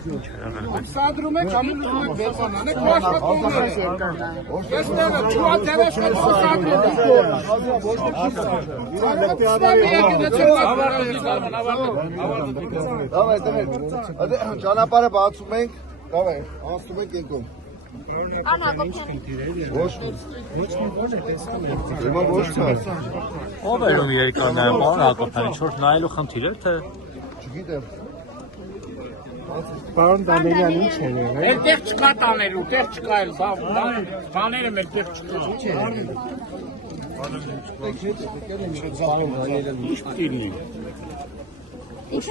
Սադրում եք, ամունում եք վերբանան եք, մաշկատում եք։ Ես նեղը, չուա դերաշ կոտ սադրում եք։ Ճանապարհը բացում ենք, անցնում ենք ենքում։ Ով էր ում երկար նայում, պարոն Հակոբյան, ինչ-որ նայելու խնդիր էր, թե… Չգիտեմ։ Պարոն Դանելյան ինչ է եղել։ Այդտեղ չկա տանելու, տեղ չկա էլ, տաները մեր տեղ չկա։ Ինչ տիրնի։ Ինչ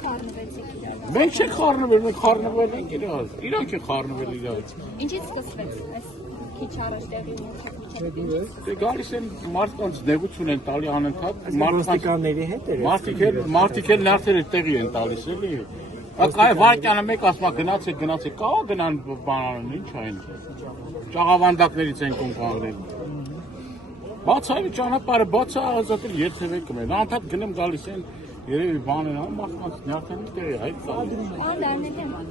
խառնվեցիք իրար։ Մենք չենք խառնվել, մենք խառնվել ենք իրար, իրանք են խառնվել իրար։ Ինչից սկսվեց այս քիչ առաջ տեղի ունեցած։ Դե գալիս են մարդկանց նեղություն են տալի անընդհատ, Ոստիկանների հետ էր։ մարդիկ էլ նյարդերը տեղի են տալիս էլի։ Այ վարկյանը մեկ ասма գնացեք, կա գնան բանանն ինչ այն։ Ճաղավանդակներից են կոնկանել։ Բաց այլ ճանապարհը բաց է ազատել երթևեկը մեր։ Անդադ գնեմ գալիս են երևի բան են անում, մարդկանց նյարդերի տեղի այդ տալի։ Պարոն Դանելյան։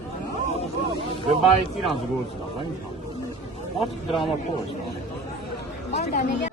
Դե բայ իրանց գործն է, այն։ Մարդիկ դրա համար փոխ է։ Պարոն Դանելյան